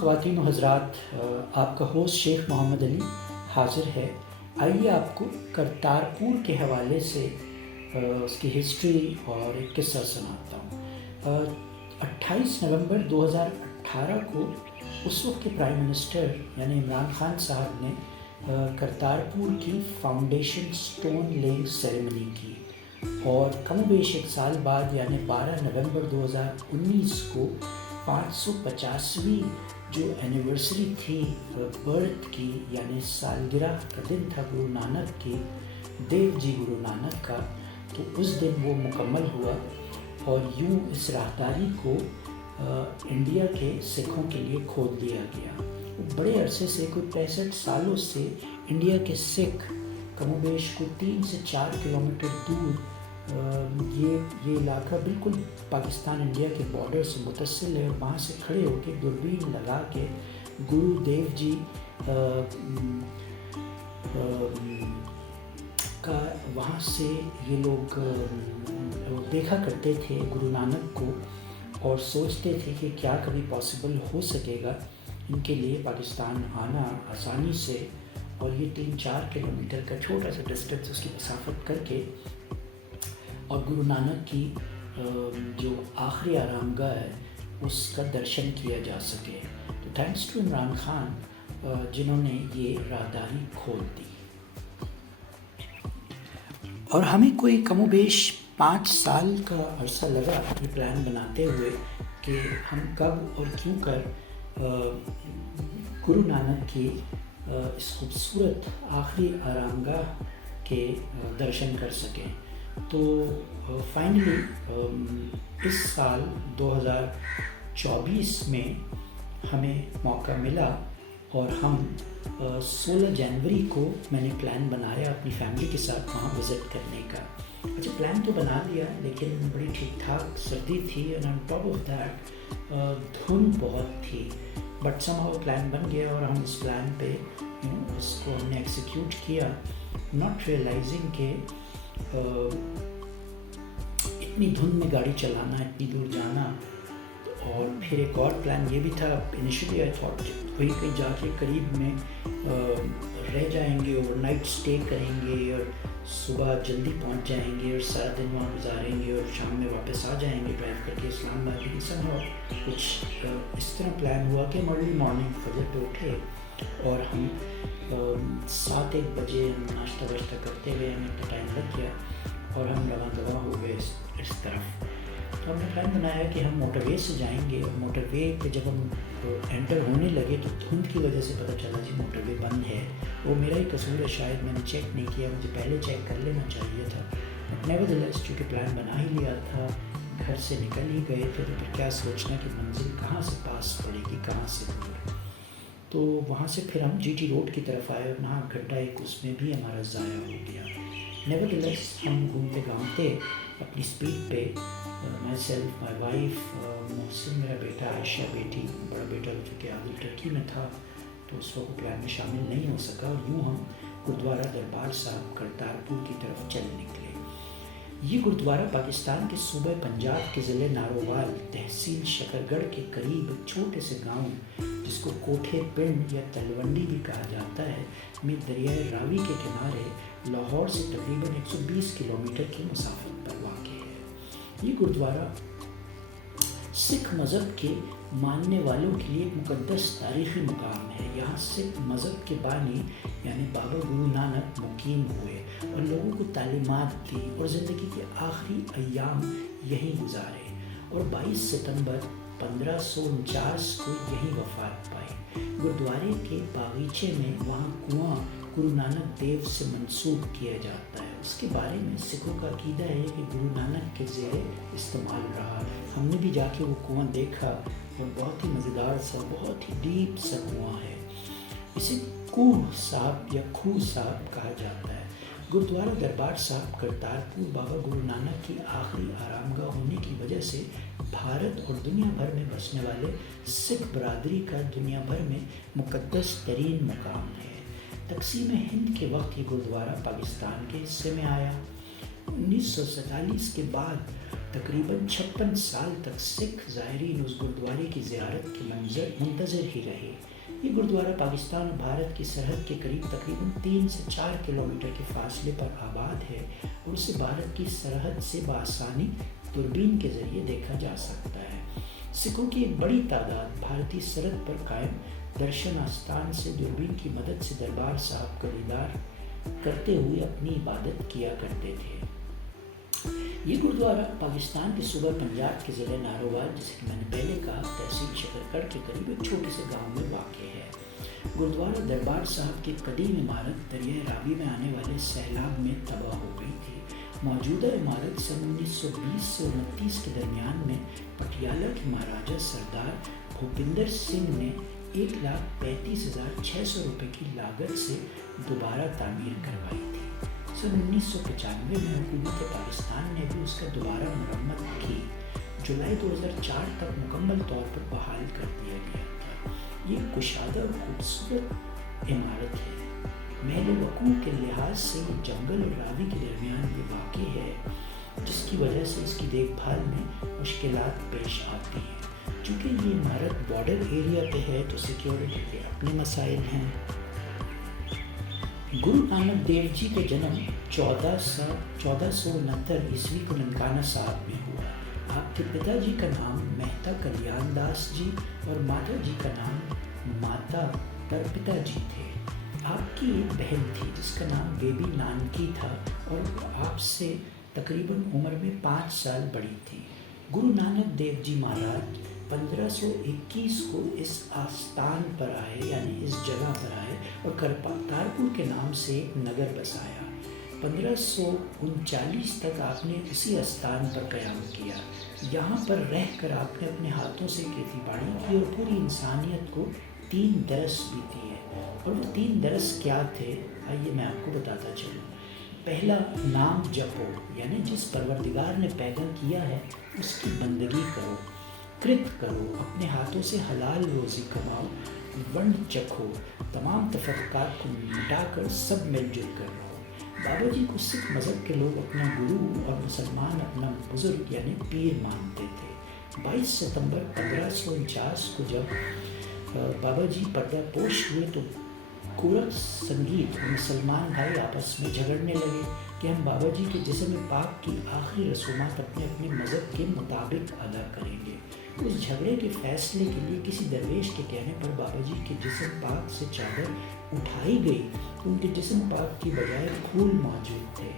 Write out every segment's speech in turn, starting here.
خواتین و حضرات، آپ کا ہوسٹ شیخ محمد علی حاضر ہے۔ آئیے آپ کو کرتارپور کے حوالے سے اس کی ہسٹری اور ایک قصہ سناتا ہوں۔ 28 نومبر 2018 کو اس وقت کے پرائم منسٹر یعنی عمران خان صاحب نے کرتارپور کی فاؤنڈیشن سٹون لیگ سیریمنی کی، اور کم و بیش ایک سال بعد یعنی 12 نومبر 2019 کو 550ویں جو اینیورسری تھی برتھ کی، یعنی سالگرہ کا دن تھا گرو نانک کی، دیو جی گرو نانک کا، تو اس دن وہ مکمل ہوا۔ اور یوں اس راہداری کو انڈیا کے سکھوں کے لیے کھول دیا گیا۔ بڑے عرصے سے کوئی 65 سالوں سے انڈیا کے سکھ کم و بیش کو 3 سے 4 کلومیٹر دور یہ علاقہ بالکل پاکستان انڈیا کے بارڈر سے متصل ہے، اور وہاں سے کھڑے ہو کے دوربین لگا کے گرو دیو جی کا وہاں سے یہ لوگ دیکھا کرتے تھے گرو نانک کو، اور سوچتے تھے کہ کیا کبھی پاسبل ہو سکے گا ان کے لیے پاکستان آنا آسانی سے، اور یہ 3-4 کلومیٹر کا چھوٹا سا ڈسٹینس اس کی مسافت کر کے اور گرو نانک کی جو آخری آرام گاہ ہے اس کا درشن کیا جا سکے۔ تو تھینکس ٹو عمران خان جنہوں نے یہ راہداری کھول دی۔ اور ہمیں کوئی کم و بیش 5 سال کا عرصہ لگا یہ پلان بناتے ہوئے کہ ہم کب اور کیوں کر گرو نانک کی اس خوبصورت آخری آرام گاہ کے درشن کر سکیں۔ تو فائنلی اس سال 2024 میں ہمیں موقع ملا، اور ہم 16 جنوری کو میں نے پلان بنایا اپنی فیملی کے ساتھ وہاں وزٹ کرنے کا۔ اچھا، پلان تو بنا لیا لیکن بڑی ٹھیک ٹھاک سردی تھی، اور آن ٹاپ آف دیٹ دھند بہت تھی، بٹ سم ہاؤ پلان بن گیا، اور ہم اس پلان پہ اس کو ہم نے ایکسیکیوٹ کیا، ناٹ ریئلائزنگ کہ اتنی دھند میں گاڑی چلانا، اتنی دور جانا۔ اور پھر ایک اور پلان یہ بھی تھا، انیشلی آئی تھاٹ وہی کہیں جا کے قریب میں رہ جائیں گے، اوور نائٹ اسٹے کریں گے، اور صبح جلدی پہنچ جائیں گے، اور سارا دن وہاں گزاریں گے، اور شام میں واپس آ جائیں گے ڈرائیو کر کے اسلام آباد۔ لیکن سب کچھ اس طرح پلان ہوا کہ ہم ارلی مارننگ فجر پہ اٹھے، اور ہم 7-1 بجے ناشتہ واشتہ کرتے ہوئے ہمیں اتنا ٹائم لگ گیا، اور ہم رواں دواں ہو گئے اس طرف۔ تو ہم نے پلان بنایا کہ ہم موٹر وے سے جائیں گے، اور موٹر وے پہ جب ہم انٹر ہونے لگے تو دھند کی وجہ سے پتہ چلا جی موٹر وے بند ہے۔ وہ میرا ہی قصور ہے، شاید میں نے چیک نہیں کیا، مجھے پہلے چیک کر لینا چاہیے تھا۔ نیورتھلیس چونکہ پلان بنا ہی لیا تھا، گھر سے نکل ہی گئے تھے، تو پھر کیا سوچنا کہ منزل کہاں سے پاس پڑے گی، کہاں سے دور۔ تو وہاں سے پھر ہم جی ٹی روڈ کی طرف آئے، اور وہاں گھنٹہ ایک اس میں بھی ہمارا ضائع ہو گیا۔ نیورتھلیس ہم گھومتے گھامتے اپنی اسپیڈ پہ، مائی سیلف، مائی وائف، محسن میرا بیٹا، عائشہ بیٹی، بڑا بیٹا جو کہ عادل ٹرکی میں تھا تو اس وقت پلان میں شامل نہیں ہو سکا، اور یوں ہم گرودوارہ دربار صاحب کرتارپور کی طرف چل نکلے۔ یہ گرودوارہ پاکستان کے صوبہ پنجاب کے ضلع نارووال، تحصیل شکرگڑھ کے قریب ایک چھوٹے سے گاؤں جس کو کوٹھے پنڈ یا تلونڈی بھی کہا جاتا ہے میں دریائے راوی کے کنارے لاہور سے تقریباً 120 کلومیٹر کی مسافت پر واقع ہے۔ یہ گرودوارہ سکھ مذہب کے ماننے والوں کے لیے ایک مقدس تاریخی مقام ہے۔ یہاں سکھ مذہب کے بانی یعنی بابا گرو نانک مقیم ہوئے، اور لوگوں کو تعلیمات دی، اور زندگی کے آخری ایام یہیں گزارے، اور 22 ستمبر 1549 کو یہیں وفات پائی۔ گرودوارے کے باغیچے میں وہاں کنواں گرو نانک دیو سے منسوب کیا جاتا ہے۔ اس کے بارے میں سکھوں کا عقیدہ ہے کہ گرو نانک کے زیر استعمال رہا۔ ہم نے بھی جا کے وہ کنواں دیکھا، اور بہت ہی مزیدار سا، بہت ہی ڈیپ سا کنواں ہے۔ اسے کوہ صاحب یا کھوہ صاحب کہا جاتا ہے۔ گرودوارہ دربار صاحب کرتارپور بابا گرو نانک کی آخری آرام گاہ ہونے کی وجہ سے بھارت اور دنیا بھر میں بسنے والے سکھ برادری کا دنیا بھر میں مقدس ترین مقام ہے۔ تقسیم ہند کے وقت یہ گرودوارہ پاکستان کے حصے میں آیا۔ 1947 کے بعد تقریباً 56 سال تک سکھ زائرین اس گرودوارے کی زیارت کے منتظر ہی رہے۔ یہ گرودوارہ پاکستان اور بھارت کی سرحد کے قریب تقریباً 3 سے 4 کلومیٹر کے فاصلے پر آباد ہے اور اسے بھارت کی سرحد سے بآسانی دوربین کے ذریعے دیکھا جا سکتا ہے۔ سکھوں کی ایک بڑی تعداد بھارتی سرحد پر قائم درشن آستان سے دوربین کی مدد سے دربار صاحب کا دیدار کرتے ہوئے اپنی عبادت کیا کرتے تھے۔ یہ گرودوارہ پاکستان کے صوبہ پنجاب کے ضلع نارووال، جسے کہ میں نے پہلے کہا، تحصیل شکرگڑھ کے قریب ایک چھوٹے سے گاؤں میں واقع ہے۔ گرودوارہ دربار صاحب کی قدیم عمارت دریائے راوی میں آنے والے سیلاب میں تباہ ہو گئی تھی۔ موجودہ عمارت سن 1920 سے 1929 کے درمیان میں پٹیالہ کے مہاراجہ سردار بھوپندر سنگھ نے 1,35,600 روپے کی لاگت سے دوبارہ تعمیر کروائی تھی۔ سن 1995 میں حکومت پاکستان نے بھی اس کا دوبارہ مرمت کی۔ جولائی 2004 تک مکمل طور پر بحال کر دیا گیا تھا۔ یہ کشادہ اور خوبصورت عمارت ہے۔ محل وقوع کے لحاظ سے یہ جنگل اور راوی کے درمیان یہ واقع ہے، جس کی وجہ سے اس کی دیکھ بھال میں مشکلات پیش آتی ہیں۔ چونکہ یہ عمارت بارڈر ایریا پہ ہے تو سیکیورٹی کے اپنے مسائل ہیں۔ گرو نانک دیو جی کا جنم 1469 عیسوی کو ننکانہ صاحب میں ہوا۔ آپ کے پتا جی کا نام مہتا کلیان داس جی اور ماتا جی کا نام ماتا ترپتا جی تھے۔ آپ کی ایک بہن تھی جس کا نام بیبی نانکی تھا اور آپ سے تقریباً عمر میں 5 سال بڑی تھی۔ گرو نانک دیو جی مہاراج 1521 کو اس آستان پر آئے، یعنی اس جگہ پر آئے اور کرتارپور کے نام سے ایک نگر بسایا۔ 1539 تک آپ نے اسی آستان پر قیام کیا۔ یہاں پر رہ کر آپ نے اپنے ہاتھوں سے کھیتی باڑی کی اور پوری انسانیت کو 3 درس بھی دیے۔ اور وہ 3 درس کیا تھے، آئیے میں آپ کو بتاتا چلوں۔ پہلا، نام جپو، یعنی جس پروردگار نے پیدا کیا ہے اس کی بندگی کرو، کرت کرو، اپنے ہاتھوں سے حلال روزی کماؤ، ونڈ چکھو، تمام تفرقات کو مٹا کر سب مل جل کر رہو۔ بابا جی کو سکھ مذہب کے لوگ اپنا گرو اور مسلمان اپنا بزرگ یعنی پیر مانتے تھے۔ 22 ستمبر 1549 کو جب بابا جی پردہ پوش ہوئے تو گورکھ سنگیت مسلمان بھائی آپس میں جھگڑنے لگے کہ ہم بابا جی کے جسم پاک کی آخری رسومات اپنے اپنے مذہب کے مطابق ادا کریں گے۔ اس جھگڑے کے فیصلے کے لیے کسی درویش کے کہنے پر بابا جی کے جسم پاک سے چادر اٹھائی گئی تو ان کے جسم پاک کی بجائے پھول موجود تھے۔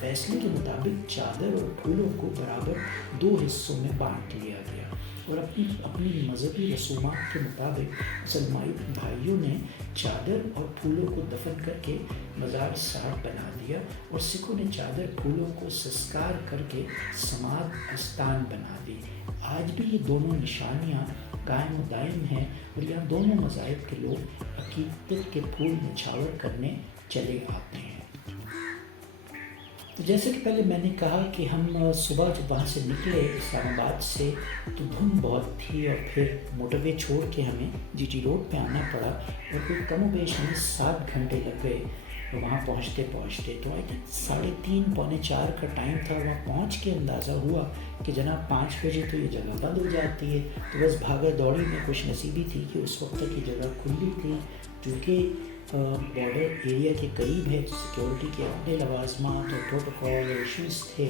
فیصلے کے مطابق چادر اور پھولوں کو برابر 2 حصوں میں بانٹ لیا گیا اور اپنی مذہبی رسومات کے مطابق مسلمان بھائیوں نے چادر اور پھولوں کو دفن کر کے مزار صاحب بنا دیا اور سکھوں نے چادر پھولوں کو سنسکار کر کے سماد آستان بنا دی۔ آج بھی یہ دونوں نشانیاں قائم و دائم ہیں اور یہاں دونوں مذاہب کے لوگ عقیدت کے پھول نچھاور کرنے چلے آتے ہیں۔ تو جیسے کہ پہلے میں نے کہا کہ ہم صبح جب وہاں سے نکلے اسلام آباد سے تو دھند بہت تھی اور پھر موٹر وے چھوڑ کے ہمیں جی ٹی روڈ پہ آنا پڑا اور پھر کم و بیش ہمیں 7 گھنٹے لگ گئے وہاں پہنچتے تو آئی تھنک 3:30 پونے 4 کا ٹائم تھا۔ وہاں پہنچ کے اندازہ ہوا کہ جناب 5 بجے تو یہ جگہ بند ہو جاتی ہے۔ تو بس بھاگا دوڑی میں خوش نصیبی تھی کہ اس وقت تک یہ جگہ کھلی تھی، چونکہ بارڈر ایریا کے قریب ہے، سیکیورٹی کے اپنے لوازمات اور پروٹوکول اور ایشوز تھے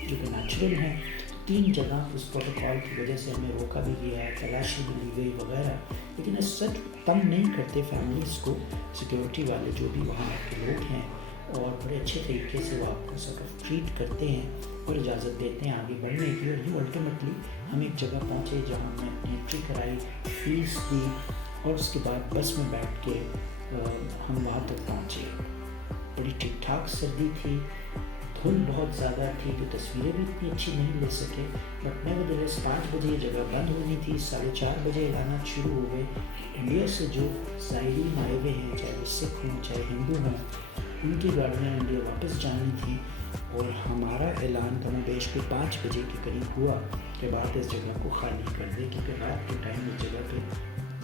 جو کہ نیچرل ہیں۔ 3 جگہ اس پروٹوکول کی وجہ سے ہمیں روکا بھی گیا، تلاشی بھی لی گئی وغیرہ، لیکن اس سچ تنگ نہیں کرتے فیملیز کو سیکیورٹی والے جو بھی وہاں کے لوگ ہیں، اور بڑے اچھے طریقے سے وہ آپ کو سارٹ آف ٹریٹ کرتے ہیں اور اجازت دیتے ہیں آگے بڑھنے کی۔ اور یہ الٹیمیٹلی ہم ایک جگہ پہنچے جہاں ہم نے اپنی انٹری کرائی، فیس دی اور اس کے بعد بس میں بیٹھ کے ہم وہاں تک پہنچے۔ بڑی ٹھیک ٹھاک سردی تھی، دھند بہت زیادہ تھی تو تصویریں بھی اتنی اچھی نہیں لے سکے، بٹ نیورتھلیس 5 بجے یہ جگہ بند ہونی تھی، 4:30 بجے اعلانات شروع ہو گئے۔ انڈیا سے جو زائرین آئے ہوئے ہیں، چاہے وہ سکھ ہوں چاہے ہندو ہوں، ان کی گاڑیاں انڈیا واپس جانی تھیں اور ہمارا اعلان کم و بیش کے 5 بجے کے قریب ہوا کہ بعد اس جگہ کو خالی کر دے، کیونکہ رات کے ٹائم اس جگہ پہ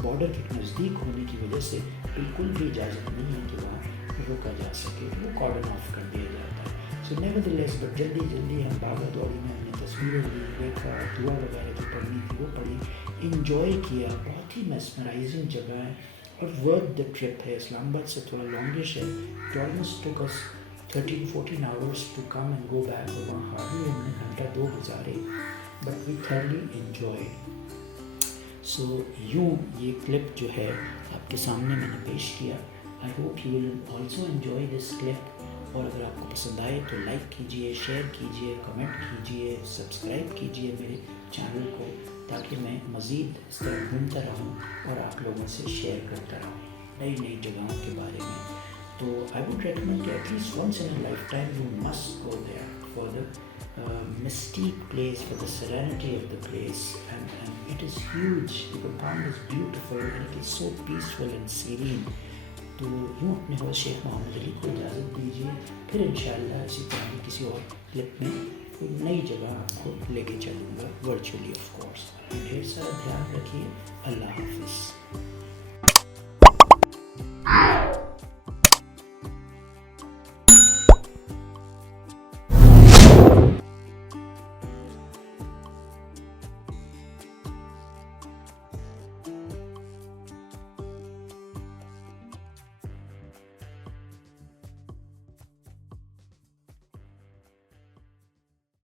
بارڈر کے نزدیک ہونے کی وجہ سے بالکل بھی اجازت نہیں ہے کہ وہاں روکا جا سکے، وہ کارڈن آف کر دیا جاتا ہے۔ سو نیورتھلیس بٹ جلدی ہم بھاگا دوڑی میں ہم نے تصویریں لی, دیکھا, دعا وغیرہ جو پڑھنی تھی وہ پڑھی, انجوائے کیا. بہت ہی میسمرائزنگ جگہ ہے اور ورتھ دا ٹرپ ہے. اسلام آباد سے تھوڑا لانگش ہے, it almost took us 13-14 hours to come and go back. اور وہاں ہارڈلی ہم نے گھنٹہ 2 گزارے, but we thoroughly enjoy. So یوں یہ کلپ جو ہے آپ کے سامنے میں نے پیش کیا. I hope you will also enjoy this clip. اور اگر آپ کو پسند آئے تو لائک کیجئے, شیئر کیجئے, کمنٹ کیجئے, سبسکرائب کیجئے میرے چینل کو, تاکہ میں مزید اس طرح گھومتا رہوں اور آپ لوگوں سے شیئر کرتا رہوں نئی نئی جگہوں کے بارے میں. تو آئی ووڈ ریکمینڈ کہ at least once in a lifetime you must go there for the mystique place, for the serenity of the place, and it is huge. The compound is beautiful and it is so peaceful and serene. تو یوں اپنے host شیخ محمد علی کو اجازت دیجیے, پھر انشاءاللہ اسی طرح کسی اور کلپ میں کوئی نئی جگہ آپ کو لے کے چلوں گا, ورچولی آف کورس. ڈھیر سارا دھیان رکھیے. اللہ حافظ.